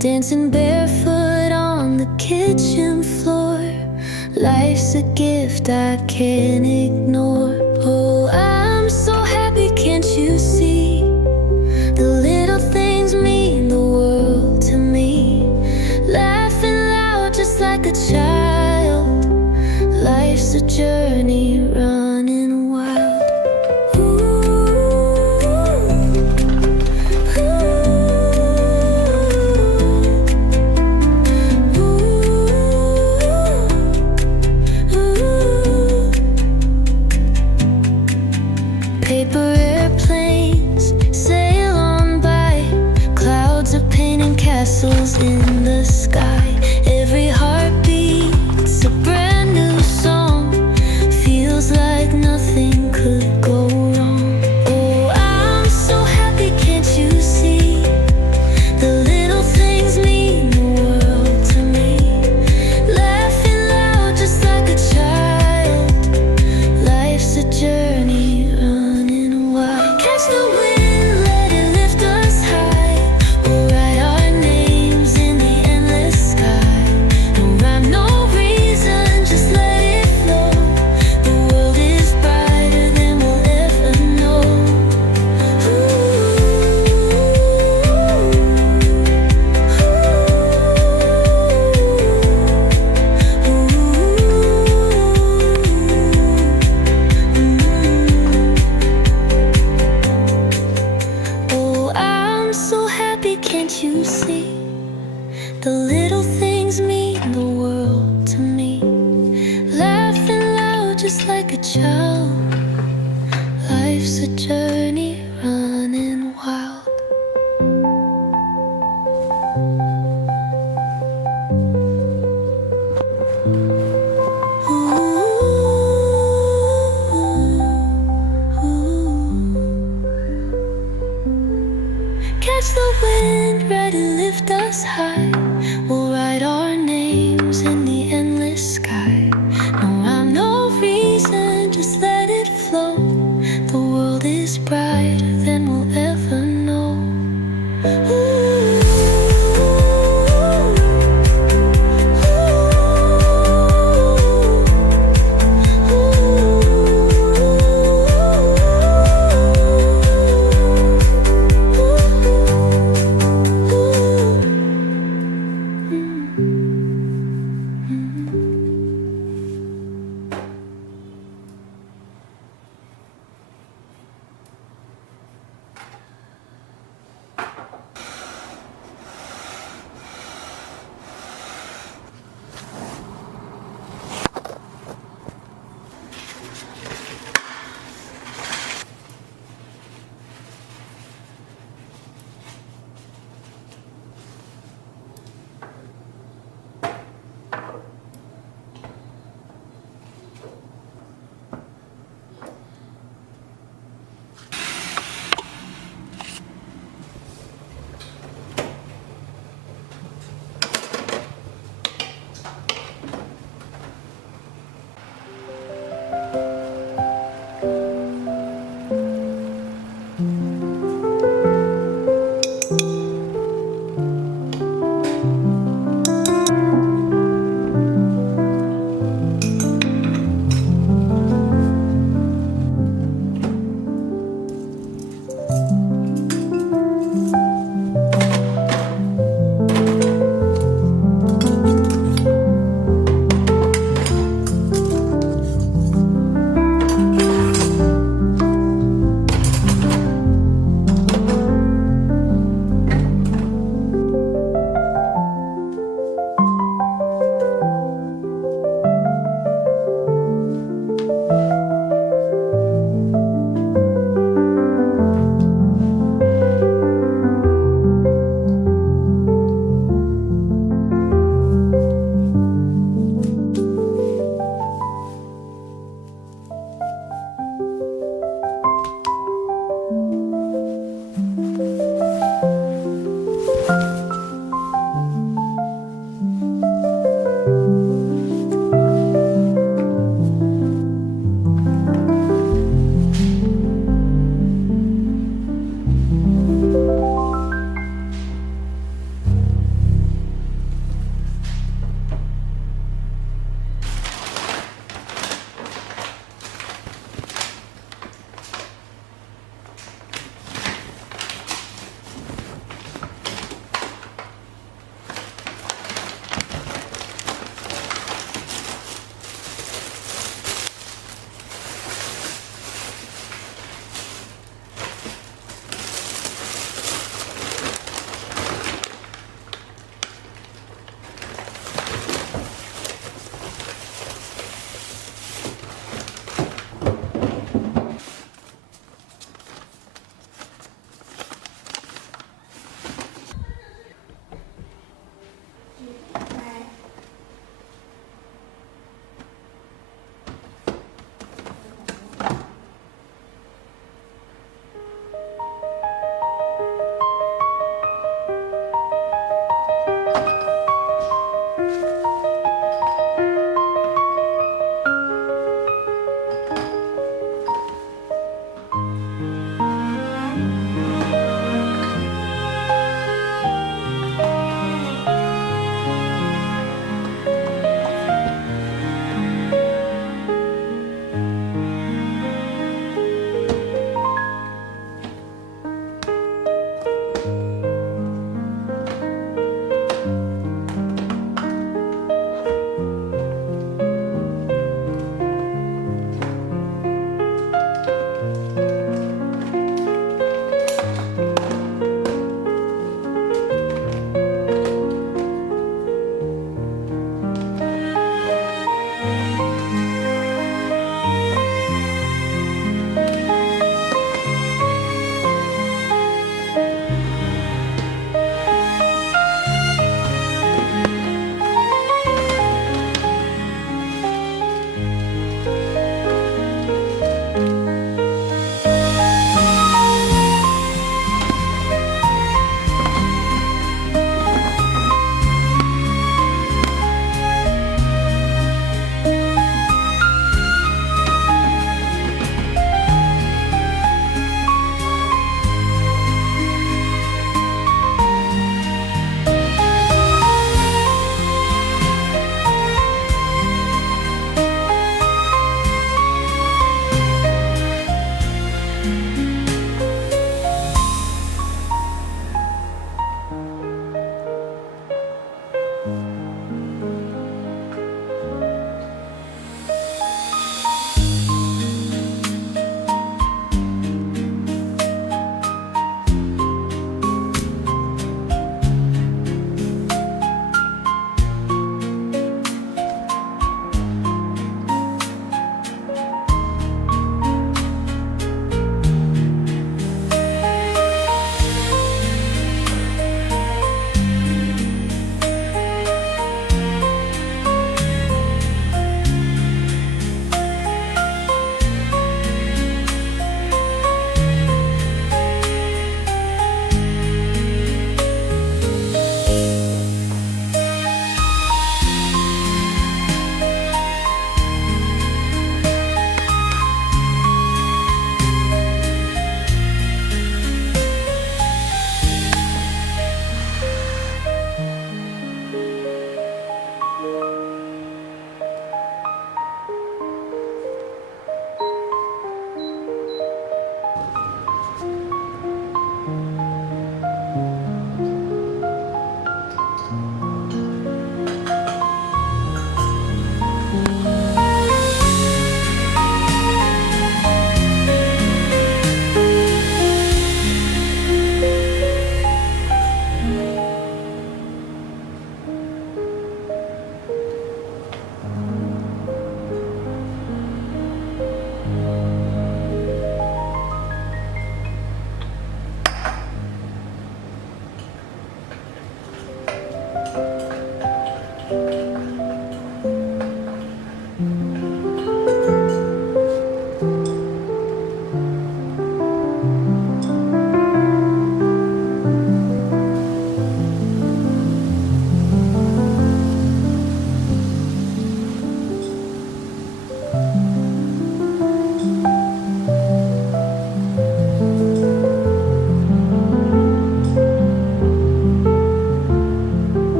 dancing barefoot on the kitchen floor. Life's a gift I can't ignore. Oh, I'm so happy, can't you see? The little things mean the world to me. Laughing loud just like a child. Life's a journey running wild. Paper airplanes sail on by. Clouds are painting castles in the sky. Every heartbeat's a brand new song. Feels like nothing could go wrong. Oh, I'm so happy, can't you see? The little things mean the world to me. Laughing loud just like a child. Life's a journey running wild. Catch the wind, let it lift us high. We'll write our names in the endless sky. No rhyme, no reason, just let it flow. The world is brighter than we'll ever know. Oh, I'm so happy, can't you see? The little things mean the world to me. Laughing loud just like a child. Life's a journey running wild. Catch the wind, let it lift us high. We'll